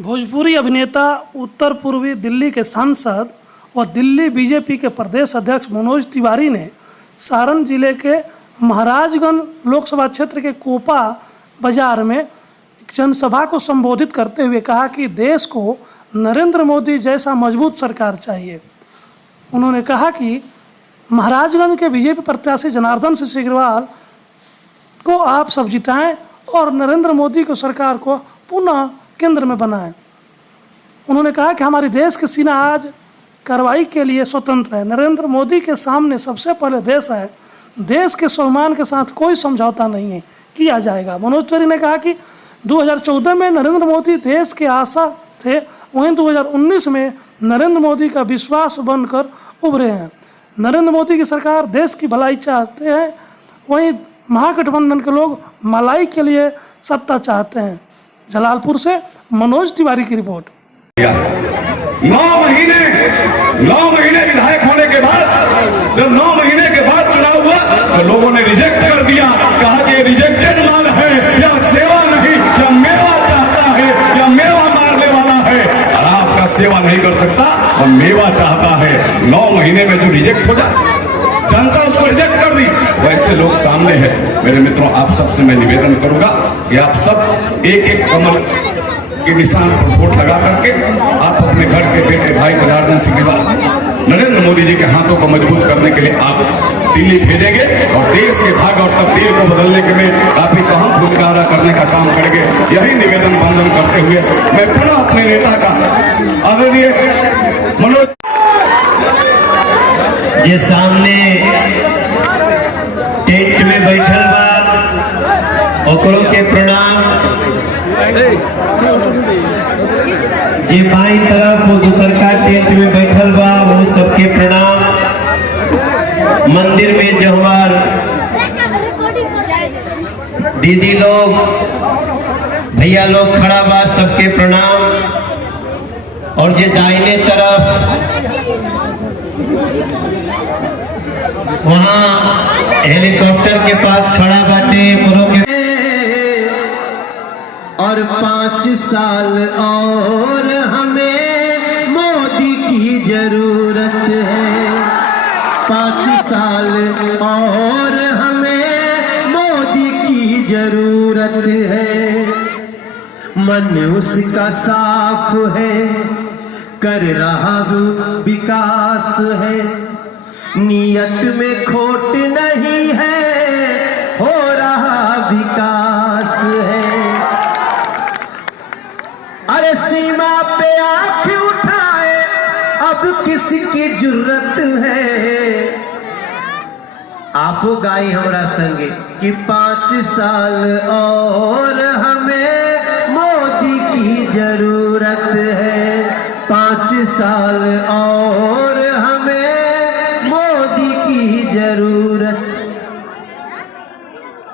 भोजपुरी अभिनेता उत्तर पूर्वी दिल्ली के सांसद और दिल्ली बीजेपी के प्रदेश अध्यक्ष मनोज तिवारी ने सारण जिले के महाराजगंज लोकसभा क्षेत्र के कोपा बाजार में एक जनसभा को संबोधित करते हुए कहा कि देश को नरेंद्र मोदी जैसा मजबूत सरकार चाहिए। उन्होंने कहा कि महाराजगंज के बीजेपी प्रत्याशी जनार्दन सिंह सिग्रीवाल को आप सब जिताएं और नरेंद्र मोदी को सरकार को पुनः केंद्र में बनाएं। उन्होंने कहा कि हमारे देश के सीना आज कार्रवाई के लिए स्वतंत्र है। नरेंद्र मोदी के सामने सबसे पहले देश है। देश के स्वाभिमान के साथ कोई समझौता नहीं है किया जाएगा। मनोज तिवारी ने कहा कि 2014 में नरेंद्र मोदी देश के आशा थे, वहीं 2019 में नरेंद्र मोदी का विश्वास बनकर उभरे हैं। नरेंद्र मोदी की सरकार देश की भलाई चाहते हैं, वहीं महागठबंधन के लोग मलाई के लिए सत्ता चाहते हैं। जलालपुर से मनोज तिवारी की रिपोर्ट। 9 महीने विधायक होने के बाद जब 9 महीने के बाद चुनाव हुआ तो लोगों ने रिजेक्ट कर दिया, कहा कि ये रिजेक्टेड माल है, या सेवा नहीं, या मेवा चाहता है, या मेवा मारने वाला है। और आपका सेवा नहीं कर सकता और मेवा चाहता है। 9 महीने में जो रिजेक्ट हो जाता, जनता उसको रिजेक्ट कर दी। वैसे लोग सामने हैं। मेरे मित्रों, आप सबसे मैं निवेदन करूंगा कि आप सब एक एक कमल के निशान पर वोट लगा करके आप अपने घर के बेटे भाई जनार्दन सिग्रीवाल नरेंद्र मोदी जी के हाथों को मजबूत करने के लिए आप दिल्ली भेजेंगे और देश के भाग और तकदीर को बदलने के में काफी अहम भूमिका अदा करने का काम करेंगे। यही निवेदन बंधन करते हुए मैं पुनः अपने नेता का आदरणीय मनोज जे सामने टेंट में बैठल बा ओकरों के प्रणाम। जे बाई तरफ वो दूसर का टेंट में बैठल बा वो सबके प्रणाम। मंदिर में जो हमार दीदी लोग भैया लोग खड़ा बा सबके प्रणाम। और जे दाहिने तरफ वहाँ हेलीकॉप्टर के पास खड़ा बाटे के और 5 साल और हमें मोदी की जरूरत है। 5 साल और हमें मोदी की जरूरत है। मन उसका साफ है, कर रहा विकास है, नियत में खोट नहीं है, हो रहा विकास है। अरे सीमा पे आंख उठाए अब किसकी जरूरत है। आपो गाई हमरा संगे कि 5 साल और हमें मोदी की जरूरत है। 5 साल और हमें मोदी की जरूरत।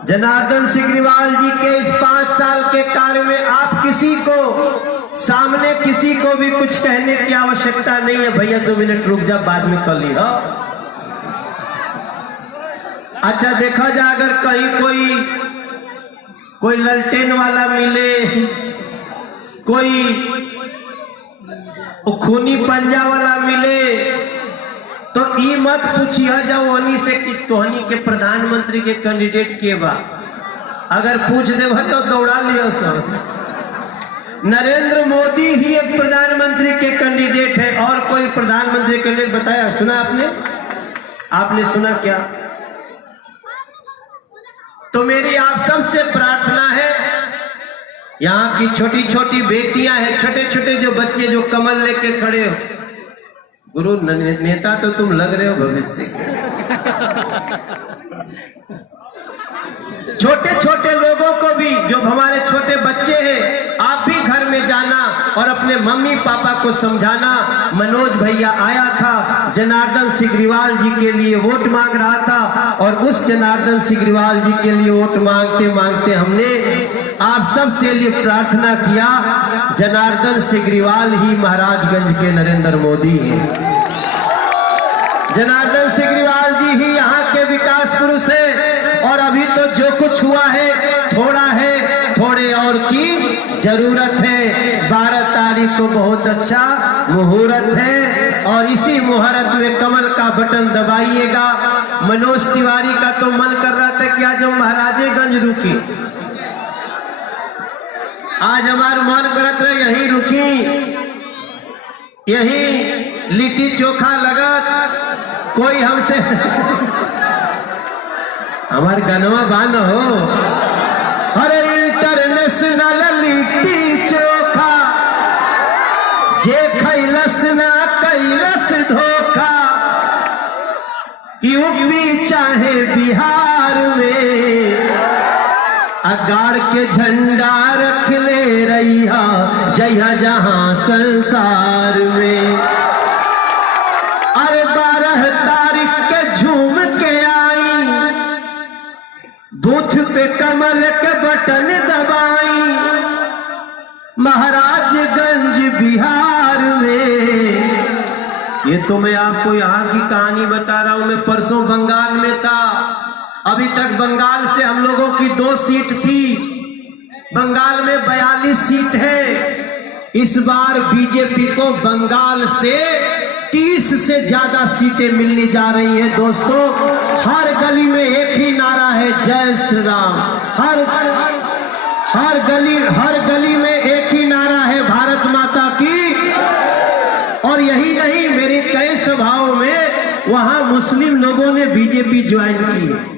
जनार्दन सिग्रीवाल जी के इस 5 साल के कार्य में आप किसी को सामने किसी को भी कुछ कहने की आवश्यकता नहीं है। भैया 2 मिनट रुक जा, बाद में कर ली। अच्छा देखा जा, अगर कहीं कोई ललटेन वाला मिले, कोई खूनी पंजा वाला मिले तो ई मत पूछिए जाओ उन्हीं से कि तोहनी के प्रधानमंत्री के कैंडिडेट के बा। अगर पूछ दे तो दौड़ा लियो सब। नरेंद्र मोदी ही एक प्रधानमंत्री के कैंडिडेट है और कोई प्रधानमंत्री कैंडिडेट बताया सुना आपने सुना क्या? तो मेरी आप सबसे प्रार्थना है, यहाँ की छोटी छोटी बेटियां हैं, छोटे छोटे जो बच्चे जो कमल लेके खड़े हो, गुरु नेता तो तुम लग रहे हो भविष्य के। छोटे छोटे लोगों को भी, जो हमारे छोटे बच्चे हैं, आप भी घर में जाना और अपने मम्मी पापा को समझाना। मनोज भैया आया था, जनार्दन सिग्रीवाल जी के लिए वोट मांग रहा था और उस जनार्दन सिग्रीवाल जी के लिए वोट मांगते मांगते हमने आप सब से लिए प्रार्थना किया, जनार्दन सिग्रीवाल ही महाराजगंज के नरेंद्र मोदी हैं। जनार्दन सिग्रीवाल जी ही यहाँ के विकास पुरुष है। और अभी तो जो कुछ हुआ है थोड़ा है, थोड़े और की जरूरत है। 12 तारीख को बहुत अच्छा मुहूर्त है और इसी मुहूर्त में कमल का बटन दबाइएगा। मनोज तिवारी का तो मन कर रहा था कि आज हम महाराजेगंज रुकी, आज हमारा मन करत रहे यहीं रुकी, यहीं लिट्टी चोखा लगत, कोई हमसे हमार गनवा बान हो। अरे इंटरनेशनल लिट्टी चोखा जे खैलस ना कैलस धोखा, यूपी चाहे बिहार में अगाड़ के झंडा रख ले रहिया जहाँ जहाँ संसार में। अरे 12 तारीख के झूम के आई, बूथ पे कमल के बटन दबाई, महाराजगंज बिहार में। ये तो मैं आपको यहाँ की कहानी बता रहा हूं। मैं परसों बंगाल में था, अभी तक बंगाल से हम लोगों की 2 सीट थी, बंगाल में 42 सीट है। इस बार बीजेपी को बंगाल से 30 से ज्यादा सीटें मिलने जा रही हैं दोस्तों। हर गली में एक ही नारा है, जय श्री राम। हर गली में एक ही नारा है, भारत माता की। और यही नहीं, मेरे कई सभाओं में वहां मुस्लिम लोगों ने बीजेपी ज्वाइन की।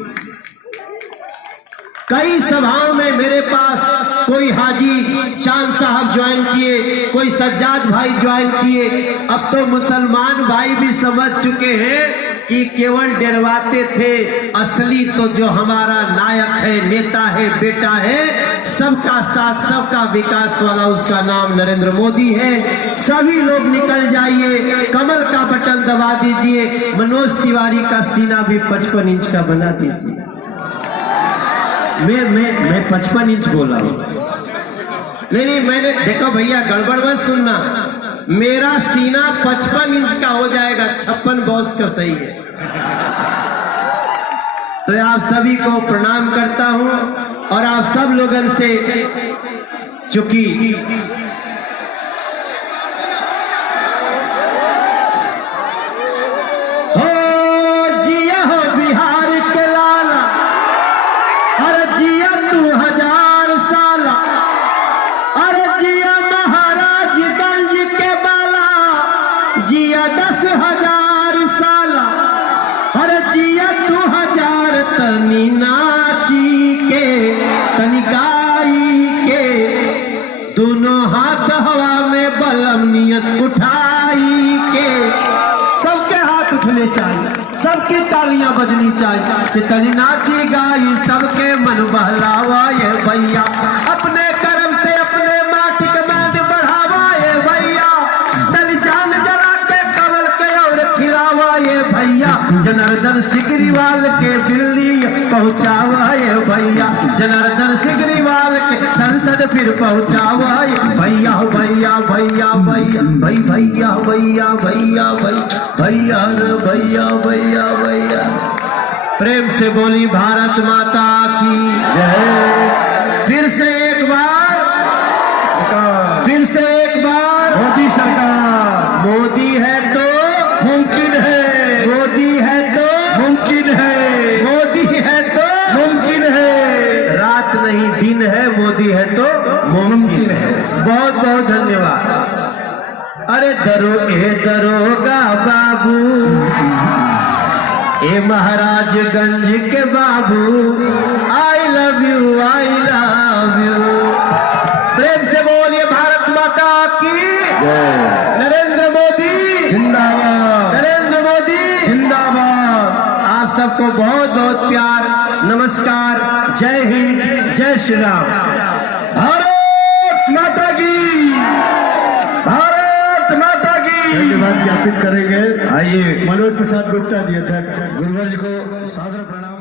कई सभाओं में मेरे पास कोई हाजी चांद साहब ज्वाइन किए, कोई सज्जाद भाई ज्वाइन किए। अब तो मुसलमान भाई भी समझ चुके हैं कि केवल डरवाते थे, असली तो जो हमारा नायक है, नेता है, बेटा है, सबका साथ सबका विकास वाला, उसका नाम नरेंद्र मोदी है। सभी लोग निकल जाइए, कमल का बटन दबा दीजिए। मनोज तिवारी का सीना भी 55 इंच का बना दीजिए। मैं 55 इंच बोला हूं। नहीं, मैंने देखो भैया, गड़बड़ मत सुनना, मेरा सीना 55 इंच का हो जाएगा, 56 बॉस का सही है। तो आप सभी को प्रणाम करता हूं और आप सब लोगों से, चूंकि हो जिया हो बिहार के लाला, अरे जिया तू 1000 साला, अरे जिया महाराजगंज के बाला, जिया 10,000 साला, अरे जिया तू 1000 तनी नाची के, तनी गाई के, दोनों हाथ हवा में बलम नियत उठाई के। सबके हाथ उठने चाहिए, सबकी तालियां बजनी चाहिए कि तनी नाची गाई सबके मन बहलावा ये भैया, अपने कर्म से अपने माटी के बैंड बढ़ावा ये भैया, तनी जान जला के कमल के और खिलावा ये भैया, जनार्दन सिगरीवाल के दिल्ली पहुंचावा ये भैया, जनार्दन सिगरीवाल के संसद फिर पहुंचावा ये भैया, भैया भैया भैया भैया भैया भैया भैया भैया भैया भैया। प्रेम से बोली भारत माता की जय। फिर से एक बार मोदी सरकार, मोदी है तो मुमकिन है, मोदी है तो मुमकिन है, मोदी है तो मुमकिन है, रात नहीं दिन है, मोदी है तो मुमकिन है। बहुत बहुत धन्यवाद। अरे दरोगा बाबू, ए महाराजगंज के बाबू, I love you, I love you. प्रेम से बोलिए भारत माता की नरेंद्र मोदी जिंदाबाद, नरेंद्र मोदी जिंदाबाद। आप सबको बहुत बहुत प्यार, नमस्कार, जय हिंद, जय श्री राम। भारत माता की, भारत माता की। धन्यवाद ज्ञापित करेंगे। आइए मनोज प्रसाद गुप्ता जी थे, गुरुवर्ज को सादर प्रणाम।